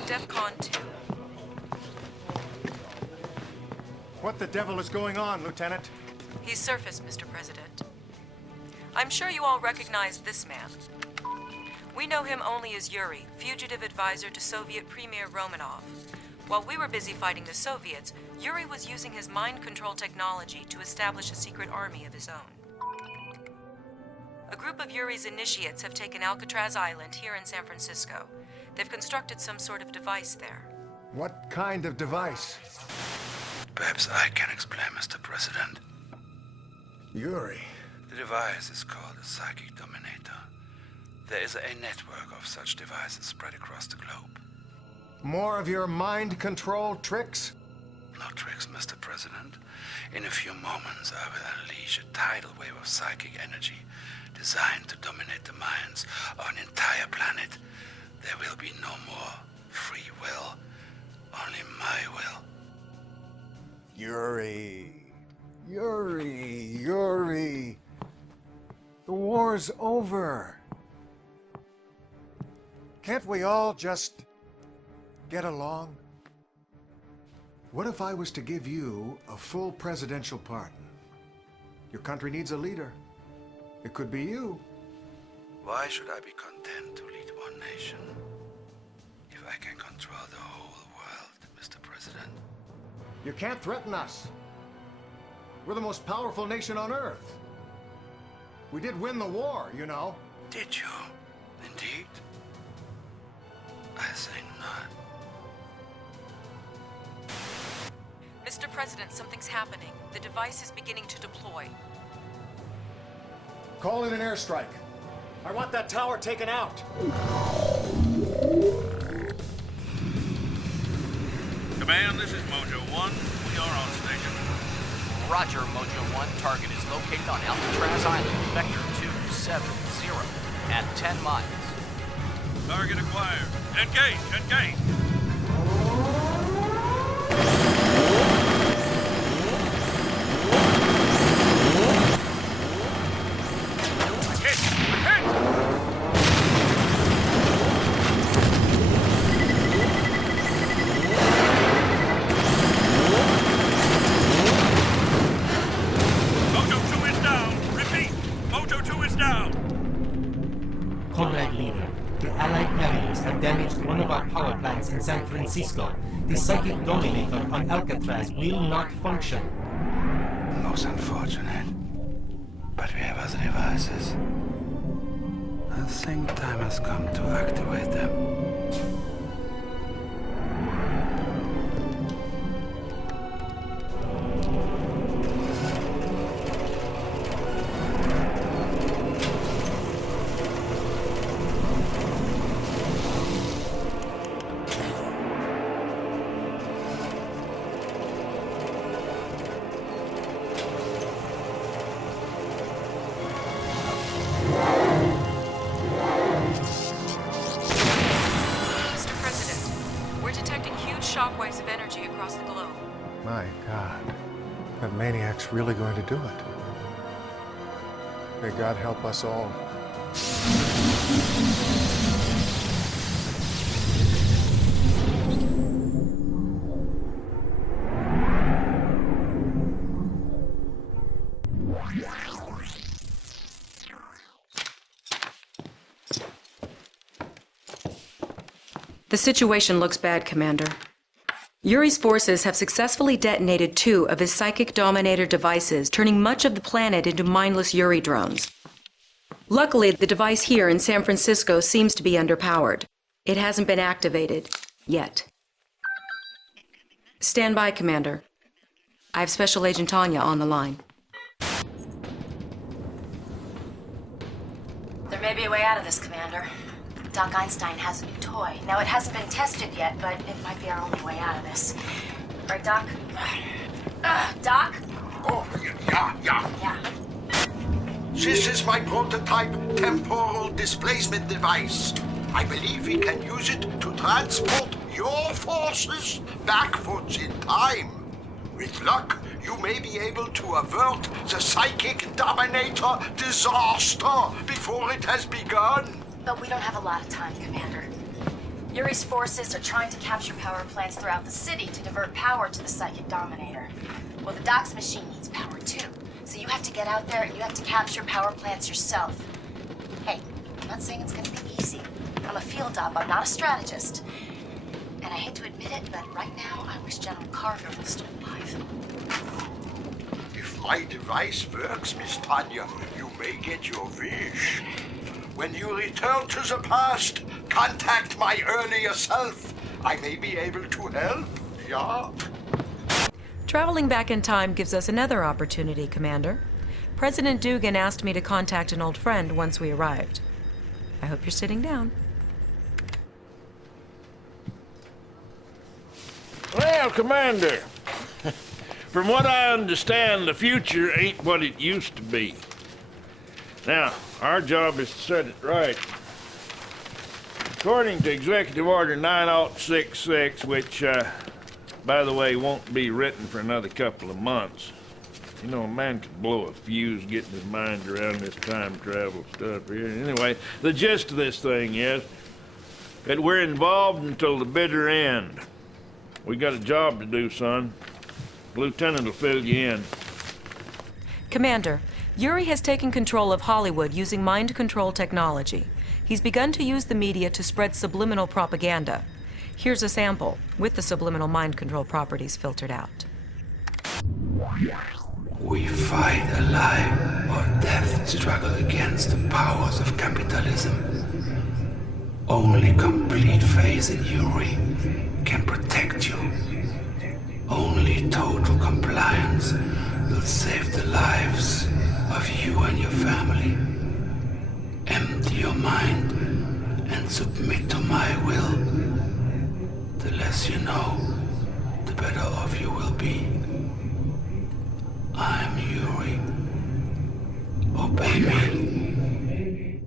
at DEFCON 2. What the devil is going on, Lieutenant? He's surfaced, Mr. President. I'm sure you all recognize this man. We know him only as Yuri, fugitive advisor to Soviet Premier Romanov. While we were busy fighting the Soviets, Yuri was using his mind control technology to establish a secret army of his own. A group of Yuri's initiates have taken Alcatraz Island here in San Francisco. They've constructed some sort of device there. What kind of device? Perhaps I can explain, Mr. President. Yuri. The device is called a psychic dominator. There is a network of such devices spread across the globe. More of your mind control tricks? No tricks, Mr. President. In a few moments, I will unleash a tidal wave of psychic energy designed to dominate the minds of an entire planet. There will be no more free will, only my will. Yuri. The war's over. Can't we all just get along? What if I was to give you a full presidential pardon? Your country needs a leader. It could be you. Why should I be content to lead one nation if I can control the whole world, Mr. President? You can't threaten us. We're the most powerful nation on Earth. We did win the war, you know. Did you? Indeed? I think not. Mr. President, something's happening. The device is beginning to deploy. Call in an airstrike. I want that tower taken out. Command, this is Mojo 1. We are on station. Roger, Mojo 1. Target is located on Alcatraz Island, Vector 270, at 10 miles. Target acquired. Engage! In San Francisco, the psychic dominator on Alcatraz will not function. Most unfortunate. But we have other devices. I think time has come to activate them. shockwaves of energy across the globe. My God, that maniac's really going to do it. May God help us all. The situation looks bad, Commander. Yuri's forces have successfully detonated 2 of his psychic dominator devices, turning much of the planet into mindless Yuri drones. Luckily, the device here in San Francisco seems to be underpowered. It hasn't been activated yet. Stand by, Commander. I have Special Agent Tanya on the line. There may be a way out of this, Commander. Doc Einstein has a new toy. Now, it hasn't been tested yet, but it might be our only way out of this. Right, Doc? Doc? Oh, yeah. Yeah. This is my prototype temporal displacement device. I believe we can use it to transport your forces backwards in time. With luck, you may be able to avert the psychic dominator disaster before it has begun. But we don't have a lot of time, Commander. Yuri's forces are trying to capture power plants throughout the city to divert power to the Psychic Dominator. Well, the Doc's machine needs power too. So you have to get out there and you have to capture power plants yourself. Hey, I'm not saying it's gonna be easy. I'm a field op, I'm not a strategist. And I hate to admit it, but right now I wish General Carver was still alive. If my device works, Miss Tanya, you may get your wish. When you return to the past, contact my earlier self. I may be able to help, yeah? Traveling back in time gives us another opportunity, Commander. President Dugan asked me to contact an old friend once we arrived. I hope you're sitting down. Well, Commander, from what I understand, the future ain't what it used to be. Now, our job is to set it right. According to Executive Order 9066, which, by the way, won't be written for another couple of months. You know, a man could blow a fuse getting his mind around this time travel stuff here. Anyway, the gist of this thing is that we're involved until the bitter end. We got a job to do, son. The lieutenant will fill you in. Commander, Yuri has taken control of Hollywood using mind control technology. He's begun to use the media to spread subliminal propaganda. Here's a sample, with the subliminal mind control properties filtered out. We fight a life or death struggle against the powers of capitalism. Only complete faith in Yuri can protect you. Only total compliance will save the lives of you and your family. Empty your mind and submit to my will. The less you know, the better off you will be. I'm Yuri. Obey me.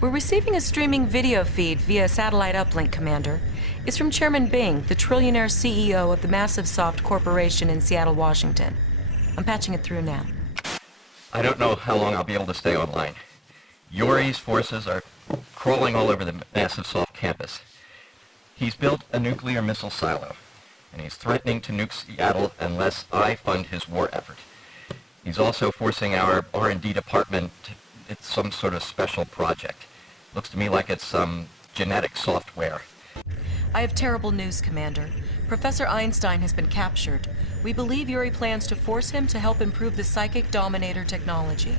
We're receiving a streaming video feed via satellite uplink, Commander. It's from Chairman Bing, the trillionaire CEO of the Massive Soft Corporation in Seattle, Washington. I'm patching it through now. I don't know how long I'll be able to stay online. Yuri's forces are crawling all over the Massive Soft campus. He's built a nuclear missile silo, and he's threatening to nuke Seattle unless I fund his war effort. He's also forcing our R&D department. It's some sort of special project. Looks to me like it's some genetic software. I have terrible news, Commander. Professor Einstein has been captured. We believe Yuri plans to force him to help improve the Psychic Dominator technology.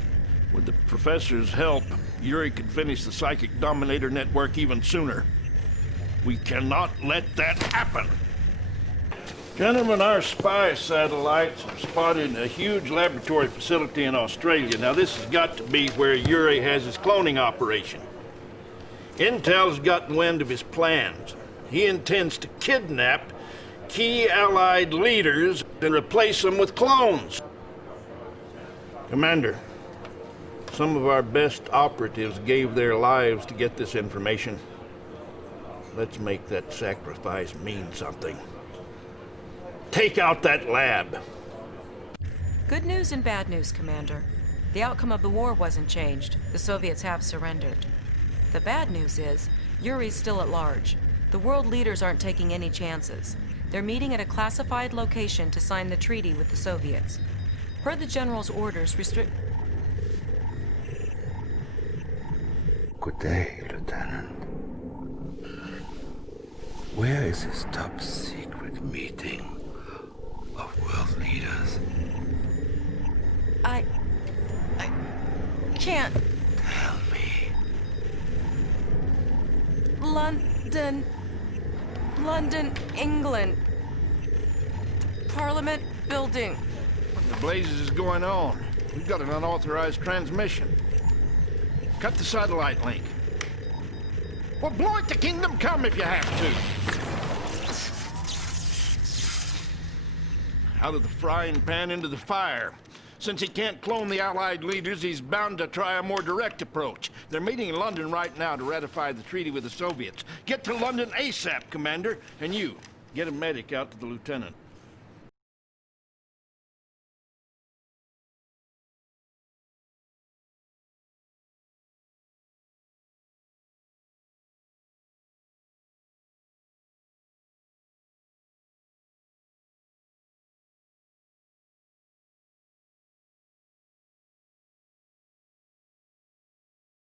With the professor's help, Yuri could finish the Psychic Dominator network even sooner. We cannot let that happen. Gentlemen, our spy satellites have spotted a huge laboratory facility in Australia. Now, this has got to be where Yuri has his cloning operation. Intel's gotten wind of his plans. He intends to kidnap key Allied leaders and replace them with clones. Commander, some of our best operatives gave their lives to get this information. Let's make that sacrifice mean something. Take out that lab. Good news and bad news, Commander. The outcome of the war wasn't changed. The Soviets have surrendered. The bad news is, Yuri's still at large. The world leaders aren't taking any chances. They're meeting at a classified location to sign the treaty with the Soviets. Per the General's orders, restrict... Good day, Lieutenant. Where is this top secret meeting of world leaders? I can't. Tell me. London, England. Parliament building. What the blazes is going on? We've got an unauthorized transmission. Cut the satellite link. Well, blow it to Kingdom Come if you have to. Out of the frying pan into the fire. Since he can't clone the Allied leaders, he's bound to try a more direct approach. They're meeting in London right now to ratify the treaty with the Soviets. Get to London ASAP, Commander. And you, get a medic out to the lieutenant.